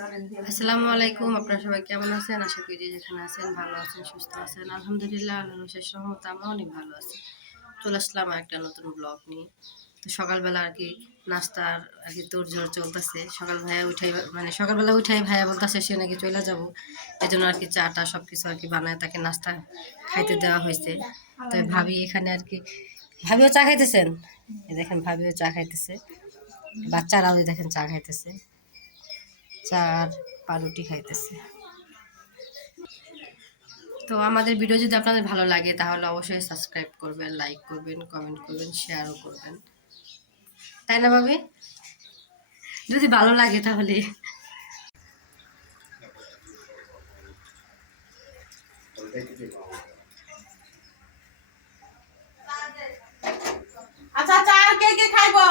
আসসালামু আলাইকুম। আপনারা সবাই কেমন আছেন? আশা করি যেখানে আছেন ভালো আছেন, সুস্থ আছেন। আলহামদুলিল্লাহ, আল্লাহর অশেষ রহমতে আমরা অনেক ভালো আছি। চলে আসলাম একটা নতুন ব্লগ নিয়ে। তো সকালবেলা আর কি নাস্তার আর কি তোড়জোড় চলতেছে। সকালবেলা উঠাই ভাইয়া বলতেছে সে নাকি চলে যাবো, এই জন্য আর কি চাটা সব কিছু আর কি বানায় তাকে নাস্তা খাইতে দেওয়া হয়েছে। তো ভাবি এখানে আর কি, ভাবিও চা খাইতেছেন, এই দেখেন ভাবিও চা খাইতেছে, বাচ্চারাও দেখেন চা খাইতেছে, চার পাউরুটি খাইতেছে। তো আমাদের ভিডিও যদি আপনাদের ভালো লাগে তাহলে অবশ্যই সাবস্ক্রাইব করবেন, লাইক করবেন, কমেন্ট করবেন, শেয়ারও করবেন, তাই না ভাবি? যদি ভালো লাগে তাহলে আচ্ছা আচ্ছা, আর কে কে খাইবো?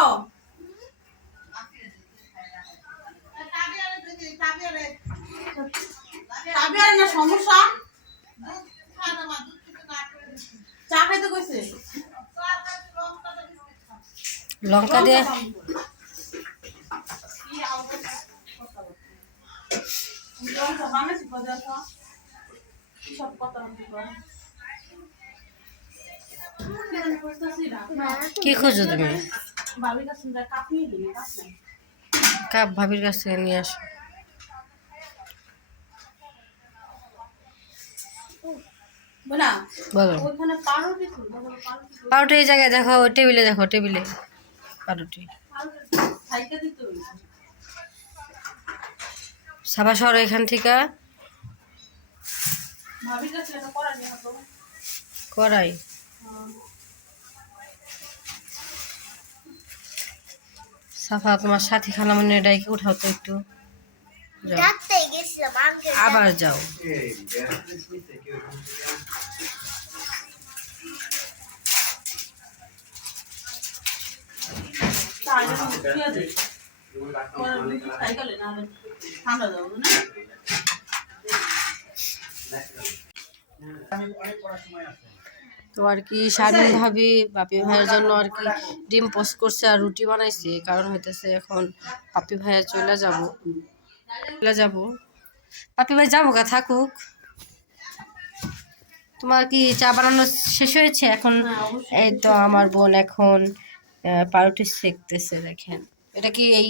তাবিয়ারে না সমস্যা? চা খাইতে কইছে? লঙ্কা দিয়ে কি খুঁজো তুমি? কাপ ভাবির কাছ থেকে নিয়ে আসো। বলো, পাউরুটি এই জায়গায় দেখো, ওই টেবিলে দেখো, টেবিলে পাউরুটি। সাবা শহর এখান থেকে করাই সাফা, তোমার সাথী খালামুনি ডাইকে উঠাও তো একটু, যাও আবার যাও। তো আর কি শারমিন ভাবি বাপি ভাইয়ের জন্য আর কি ডিম পোস্ট করছে আর রুটি বানাইছে, কারণ হইতেছে এখন বাপি ভাইয়া চলে যাব। বাপি ভাই যাবো গা, থাকুক। তোমার কি চা বানানো শেষ হয়েছে এখন? এই তো আমার বোন এখন পাউরুটি সেকতেছে, দেখেন। এটা কি এই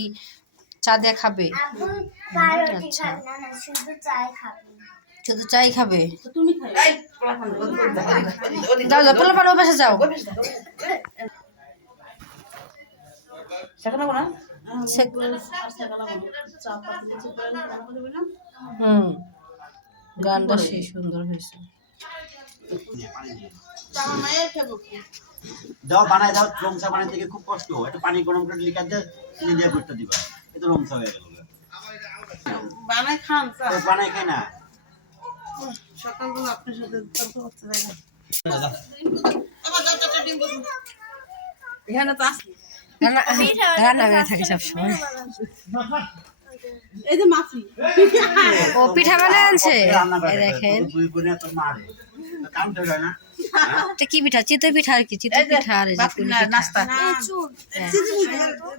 চা দিয়ে খাবে? আচ্ছা, শুধু চাই খাবে? যাও যাও, পোলা পানো বাসা যাও। গানটা সেই সুন্দর হয়েছে। দাও বানাই দাও, রংসা বানাইতে গিয়ে খুব কষ্ট, একটু পানি গরম করে লিখা দিয়ে চিনি দিয়ে করতে দিবা, এত রংসা হয়ে গেল। বানাই খান, বানাই খাই না সকালবেলা আপনার সাথে তর্ক করতে যায় না। এখানে তো আসি রান্না করে থাকে সবসময়। এই যে মাছি, ও পিঠা বানায় আনছে, এই দেখেন। এটা কি পিঠা? চিতই পিঠা আর কি, চিতই পিঠা আর এই যে পুলি পিঠা। নাস্তা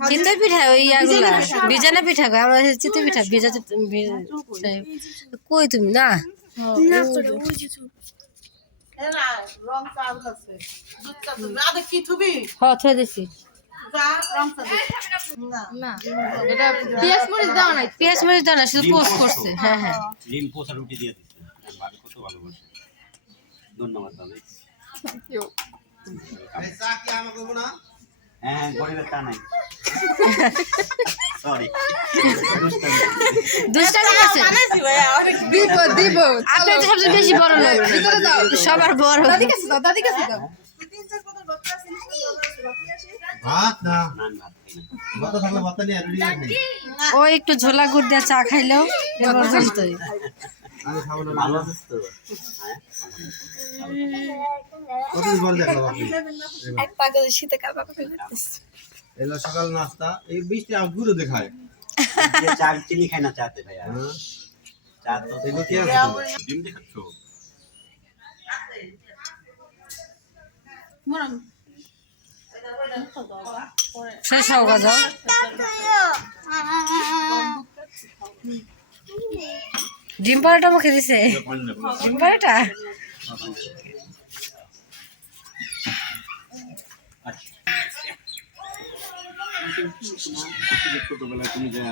চিতই পিঠা ওই ইয়াগুলা বিজানা পিঠা, আমরা চিতই পিঠা ভিজা। কই তুমি না রং চাল আছে, দুধ চা দিবি, আদে কি থুবি? হ্যাঁ থয়ে দিছি। যা রং চা দিবি না, এটা পেঁয়াজ মরিচ দাও না, পেঁয়াজ মরিচ দাও না, শুধু পোস্ট করছে। হ্যাঁ হ্যাঁ, ডিম পোস্ট রুটি দিয়ে দিচ্ছে, ভাবি কত ভালোবাসে। ধন্যবাদ ভাবি। হ্যাঁ, গরিবের তা নাই, সরি দুষ্টামি করছে। দিব আপনি তো সবচেয়ে বেশি বড় লোক, সবার বড়। দাদি কাছে দাও, দাদি কাছে দাও। ভাত না, নান ভাত খাই না। ভাত থাকলে ভাত নিয়ে রেডি রাখি। ও একটু ঝোলা গুড় দিয়ে চা খাইলেও পর্যন্তই। আমি খাবো না। ভালো আছিস তো? হ্যাঁ, কতদিন পর দেখলাম আপনি। এক পাগল শীতে কাবা করে এলো সকাল নাস্তা, এই বৃষ্টি আর গুঁড়ো দেখায়। যে চা চিনি খাই না চাতে ভাইয়া, হ্যাঁ, চা তো এগুলো কি আছে? ডিম দেখাচ্ছ? মরম শেষ হোক, যাও। ডিম পরোটা মুখে দিছে ডিম পরোটা ছোটবেলায় তুমি যা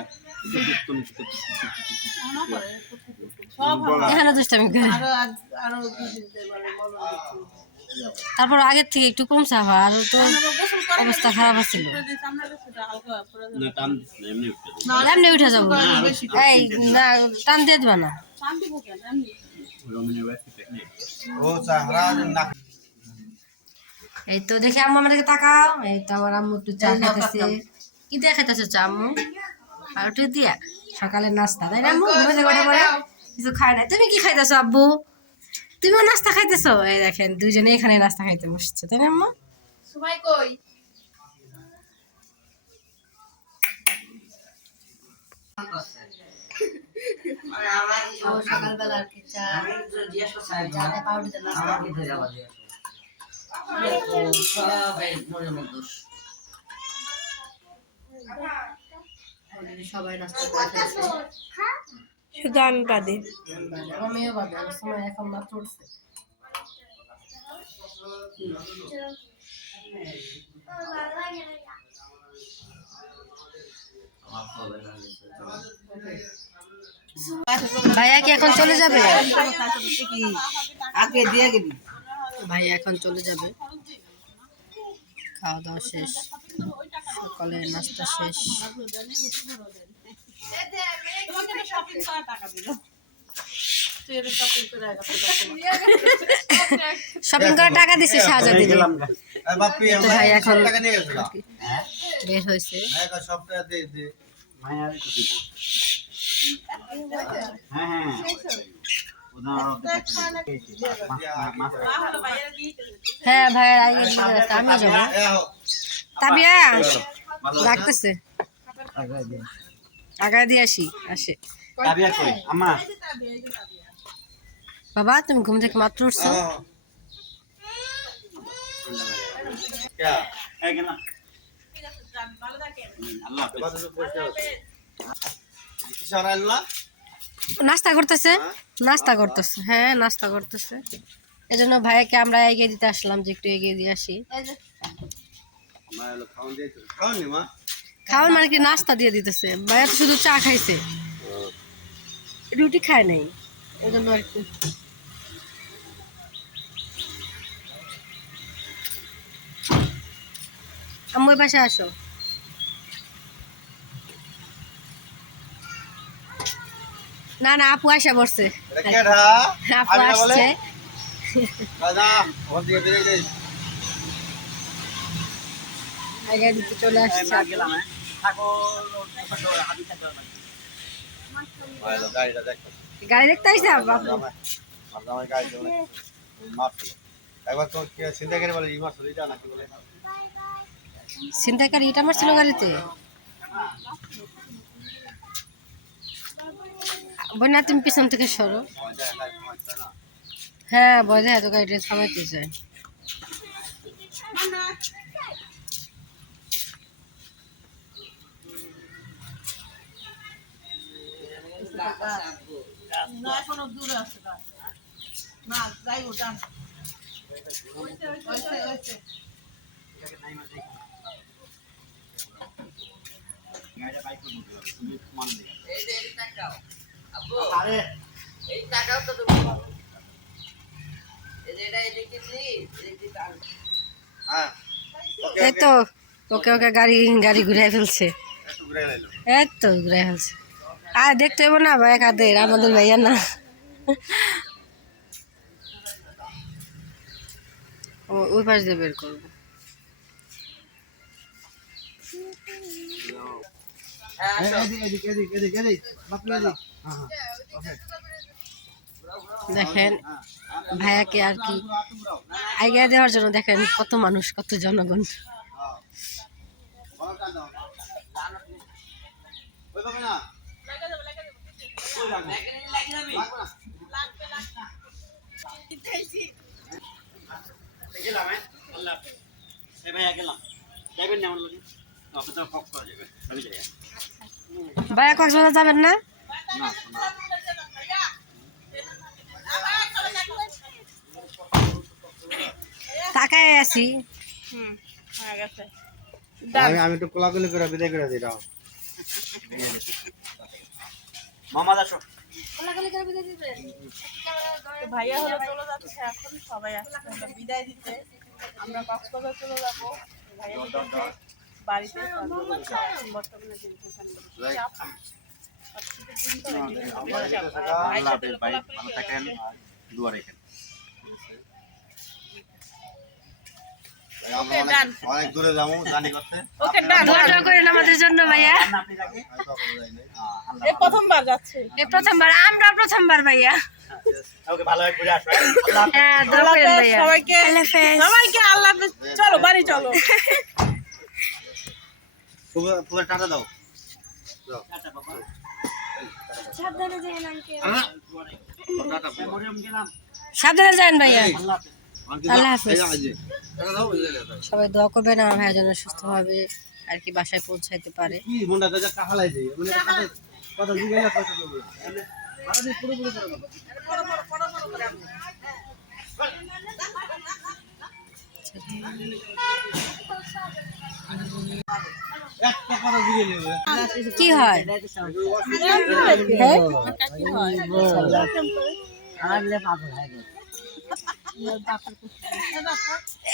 সব হবে। এখানে দুষ্টামি করে আরো 2 দিন মানে মনে হচ্ছে। তারপর আগের থেকে একটু কমছে আবার আরো তো অবস্থা খারাপ ছিল না টান দিস না এমনি উঠতে দে এমনি উঠে যাবো এই না টান দিয়ে দিবা না রমিনের ওয়াইফ প্রেগনেন্ট ও চাহরা না এই তো দেখি আম্মু আমাদেরকে তাকাও এই তো আমার আম্মু একটু চা খাইতেছে কি দিয়ে খাইতেছে চা আম্মু আর একটু দিয়া সকালের নাস্তা তাই না আম্মু ঘুমে থেকে উঠে পড়ে কিছু খায় না তুমি কি খাইতেছো আব্বু তুমিও নাস্তা খাইতেছো এই দেখেন দুইজনে এখানে নাস্তা খাইতে বসছে তাই না আম্মু সবাই কই? সকালবেলা আর কি চা চা পাউরুটি নাস্তা সবাই নাস্তা করে ফেলছে শুধু আমি বাদে। আমার মেয়েও বাদে আমার সময় এখন মাত্র উঠছে ভাইয়া কি এখন চলে যাবে আগে দিয়ে গেবি। ভাইয়া এখন চলে যাবে খাওয়া দাওয়া শেষ সকালের নাস্তা শেষ শপিং করে টাকা দিছে শাহজাদি গেলাম গা এই বাপি তো ভাই এখন টাকা নিয়ে গেছিল বের হয়েছে ভাই একটা সপ্তাহ দে দে মায়া আর একটু দিব হ্যাঁ হ্যাঁ ভাই আমি যাবো তাবিয়া লাগতেছে আগায় দিয়ে আসে তাবিয়া কই আম্মা বাবা তুমি ঘুম থেকে মাত্র উঠছো क्या এই গেলাম আল্লাহ হাফেজ। बात तो पूछो इशारा अल्लाह নাস্তা করতেছে হ্যাঁ নাস্তা করতেছে এজন্য ভাইয়াকে আমরা এগিয়ে দিতে আসলাম যে একটু এগিয়ে দিয়ে আসি मैं लोग खाऊं दे तो खाओ नहीं मां খাওয়ার মানে কি নাস্তা দিয়ে দিতেছে ভাইয়া তো শুধু চা খাইছে রুটি খায় নাই এজন্য আর কি আম্মু পাশে আসো না না আপু আসা বসছে क्या था আপু আসছে दादा और दिए दे दे আগে দিতে চলে আসছে আমি গেলাম হ্যাঁ থাকো হাবি থাকো भाई लोग गाड़ी दा देख গাড়ি দেখতে আসছে বাবু আমরা আমার গাড়ি চলে মাপ একবার তো কে চিন্তা করে বলে ইমার সরিটা নাকি বলে ছিনতাইকারী ইটা মারছিল গাড়িতে বন্যা তুমি পিছন থেকে সরো হ্যাঁ বোঝা এত গাড়িটা থামাইতে চায় না এখনো দূরে আছে না যাই ওটা ওইছে গাড়িটা বাইক করে দিলাম তুমি মান দিও হ্যাঁ এই তো ওকে ওকে গাড়ি গাড়ি ঘুরে ফেলছে একটু ঘুরে লাইলো এই তো ঘুরে ফেলছে আর দেখতে হবো না ভাই কাদের আমাদের ভাইয়া না ওই পাশ দিয়ে বের করবো এদিক এদিক এদিক এদিক বাপি এদিক হ্যাঁ হ্যাঁ ওকে দেখেন ভাইয়াকে আর কি আইগা দেওয়ার জন্য দেখেন কত মানুষ কত জনগণ বড় কান দাও ওই বাবা না ওই লাগবে গেলাম হ্যাঁ আল্লাহ হাফেজ। এই ভাইয়া গেলাম যাবেন না আমার লোকে আপনি তো কক করা যাবে আমি যাই ভাইয়া কক্সবাজার যাবেন না তাকায় আছি। হয়ে গেছে আমি একটু কোলাকুলি করে বিদায় করে দিই, দাও। মামা আসো। তো ভাইয়া হলো চলে যাচ্ছে এখন, সবাই আসছে হলো বিদায় দিতে। আমরা কক্সবাজার চলে যাবো ভাইয়া দিতেছে বাড়িতে। বর্তমানে যেহেতু ওখানে চাপ, সবকিছু দিন তো ভাইয়ের আল্লাহ সাথে হাফেজ ভাই, ভালো থাকেন, দোয়া রাখেন। আমরা অনেক দূরে যাবো জানি করতে। ওকে ডান। দোয়া করেন আমাদের জন্য ভাইয়া। আপনি রাখেন। আমি কখনো যাই নাই। এই প্রথমবার যাচ্ছে। এই প্রথমবার, আমরা প্রথমবার ভাইয়া। ওকে ভালোভাবে ঘুরে আসো। আল্লাহ হাফেজ। হ্যাঁ, দোয়া আল্লাহ করেন হাফেজ ভাইয়া। সবাইকে, সবাইকে আল্লাহ হাফেজ। চলো বাড়ি চলো। ফুলের টাটা দাও। টাটা বাবা। সাবধানে যান আঙ্কেল। টাটা ফুল। মরিয়ম গেলাম। সাবধানে যান ভাইয়া। আল্লাহ হাফেজ। আল্লাহ হাফেজ। এই যে, টাটা দাও, এই যে, দাও। সবাই দোয়া করবেন আমার ভাইয়ের জন্য সুস্থভাবে আর কি বাসায় পৌঁছাইতে পারে। কি মনটা যা কাহালাই দেই, মানে কথা জিগাই না কথা বলবো। মানে পুরো পুরো করে দাও। একটা কথা জিগাই নেবে। কি হয়?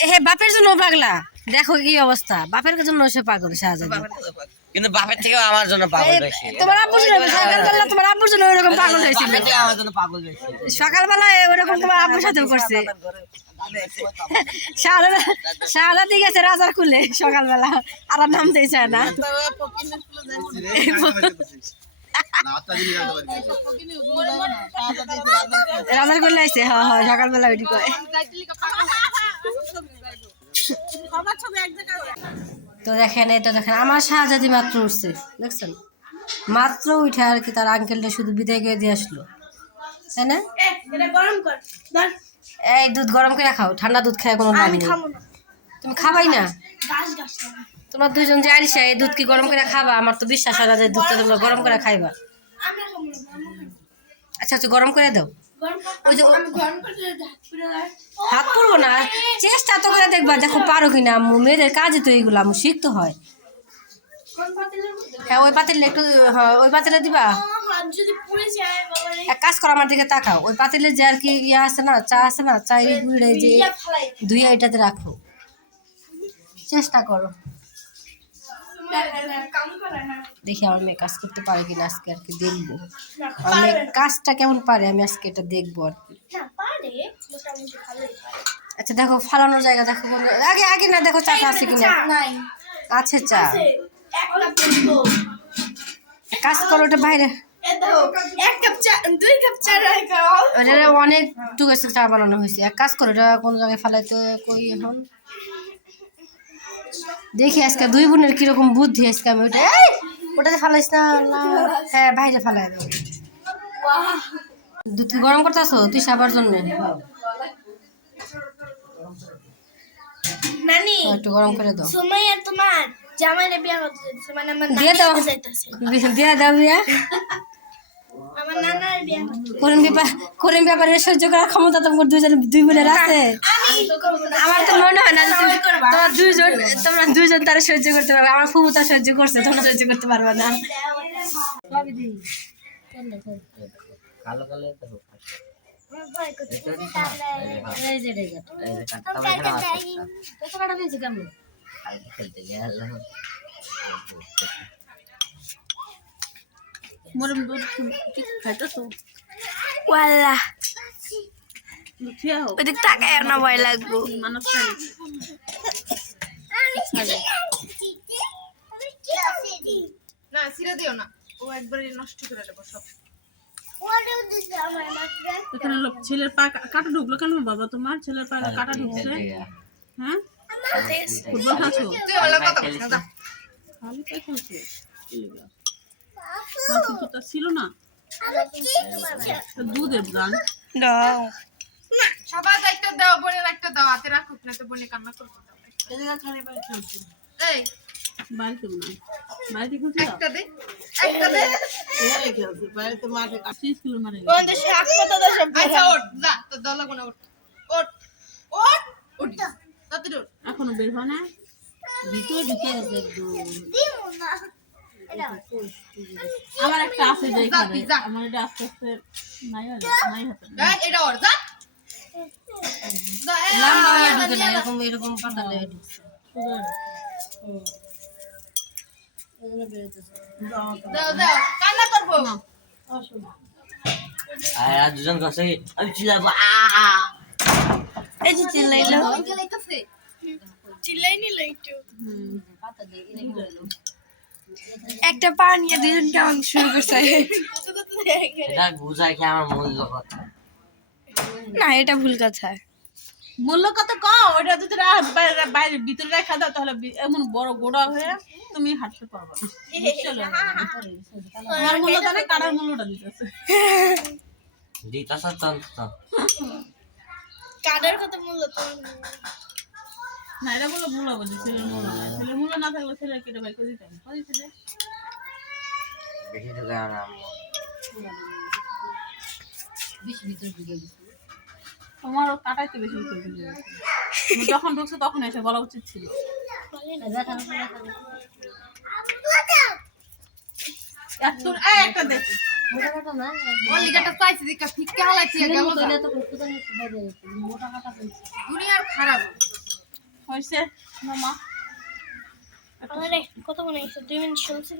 হে বাপের জন্য পাগলা, দেখো কি অবস্থা, বাপের জন্য সে পাগল শাহজাদি। কিন্তু বাপের থেকেও আমার জন্য পাগল বেশি। তোমার আব্বুর জন্য সকালবেলা তোমার আব্বুর জন্য ওইরকম পাগল হয়েছিল, বাপের থেকে আমার জন্য পাগল বেশি। সকালবেলা ওইরকম তোমার আব্বুর সাথেও করছে। শাহজাদি গেছে রাজার কুলে সকালবেলা, আর নামতেই চায় না। না আটটা দিন জানতে পারি। রাজার কুলে আইছে, হ্যাঁ হ্যাঁ, সকালবেলা ওইটি করে। তো দেখেন, এই তো দেখেন আমার শাহজাদি মাত্র উঠছে, দেখছেন, মাত্র উঠে আর কি তার আঙ্কেলটা শুধু বিদায় করে দিয়ে আসলো, তাই না? এই দুধ গরম করে খাও, ঠান্ডা দুধ খায় কোনো লাভ নেই। তুমি খাবাই না? তোমরা দুজন যে আইসা এই দুধ কি গরম করে খাবা? আমার তো বিশ্বাস হয় না যে দুধটা তোমরা গরম করে খাইবা। আচ্ছা আচ্ছা, গরম করে দাও। ওই যে হাত পড়বো না, চেষ্টা তো করে দেখবা, দেখো পারো কিনা। আম্মু, মেয়েদের কাজই তো এইগুলো, আম্মু শিখতে হয়। হ্যাঁ, ওই পাতিলে একটু, হ্যাঁ ওই পাতিলে দিবা। এক কাজ করো, আমার দিকে তাকাও, ওই পাতিলে যে আর কি ইয়ে আছে না, চা আছে না, চা গুঁড়ে যে ধুয়ে এটাতে রাখো, চেষ্টা করো। দেখি আমার মেয়ে কাজ করতে পারে কিনা আজকে, আর কি দেখবো আমার মেয়ে কাজটা কেমন পারে, আমি আজকে এটা দেখবো আর কি। আচ্ছা দেখো, ফালানোর জায়গা দেখো, আগে আগে না দেখো চাটা আছে কিনা। আছে চা, কাজ করো, ওটা বাইরে অনেক টুক আছে চা বানানো হয়েছে। এক কাজ করো, এটা কোন জায়গায় ফালাইতে কই এখন দেখি। আজকে দুই বোনের কিরকম বুদ্ধি, আজকে আমি ওটাতে ফালাইস না, হ্যাঁ বাইরে ফালাই দেবো। দুধ কি গরম করতেছো তুই সাবার জন্য? একটু গরম করে দাও, দিয়ে দাও, দিয়ে দাও বিয়া। করিম ব্যাপারে সহ্য করার ক্ষমতা তোমার দুই বোনের আছে। আমার তো মনে হয় না তোমরা দুইজন তারা সহ্য করতে পারবে। আমার ফুফু তা সহ্য করছে, তোমরা সহ্য করতে পারবে না। কালো কালো তো হোক। এই যে রে গেট, এই যে কাটতে হবে না। কত কাটা দিয়েছি কেমন? কালকে খেলতে গেলাম। মরম দুধ কি খাইতেছো? ওয়াল্লাহ, লুচিয়া হোক ওদিক তাকায় না, ভয় লাগবো। মানুষ খাই না, ছিঁড়ে দিও না, ও একবারে নষ্ট করে দেবো সব। এখানে লোক ছেলের পা কাটা ঢুকলো কেন বাবা? তোমার ছেলের পা কাটা ঢুকছে? হ্যাঁ, ফুটবল খেলছো? খালি পায়ে খেলছো? কিন্তু তা ছিল না, দুধের গান। সবাই একটা দাও, বোনের একটা দাও, হাতে রাখুক না তো বোনে কান্না করবে। এই বাড়িতে না বাড়িতে খুঁজে একটা দে একটা দে বাড়িতে মাঠে কাছে স্কুলের মাঠে আচ্ছা ওঠ যা তোর দল লাগবে না ওঠ ওঠ ওঠ ওঠ তাড়াতাড়ি ওঠ এখনো বের হয় না ভিতরে ঢুকে গেছে একদম আমার একটা আছে যে এখানে যা। আমার এটা আস্তে আস্তে নাই আর নাই হাতে দেখ এটা ওঠ যা লম্বা হয়ে ঢুকে না এরকম এরকম পাতা হয়ে ঢুকছে দাও দাও কান্না করবো আর দুজন কাছে আমি চিল্লাবো এই যে চিল্লাইলো গেলাইতেছে চিল্লাই নিল একটু পাতা দে এনে গেল একটা পা নিয়ে দুজন কেমন শুরু করছে এটা বুঝায় কি আমার মূল্য কথা না এটা ভুল কথা মূল্য কত কম ওটা যদি বাইরে ভিতরে রেখা দাও তাহলে এমন বড় গোড়া হয়ে তুমি হাঁটতে পারবে না। চলো আমার মূল্য জানে কাটার মূল্যটা দিতেছে দিতাছ তন্ত কাদের কত মূল্য তোর না এটা বলে মূল্য বলছে ছেলের মূল্য নাই ছেলের মূল্য না থাকলে ছেলের কেটে বাই করে দিতাম করে ছেলে বেশি তো গায় না আম্মু বেশি ভিতরে ঢুকে গেছে তোমার কাটাইতে বেশি ভিতরে ঢুকে গেছে। তুমি যখন ঢুকছো তখন এসে বলা উচিত ছিল একটা দেখ মল্লিকাটা চাইছি দেখা ফিক্কা হালাইছি গেল দুনিয়ার খারাপ হয়েছে মামা কত মনে হচ্ছে 2 মিনিট চলছে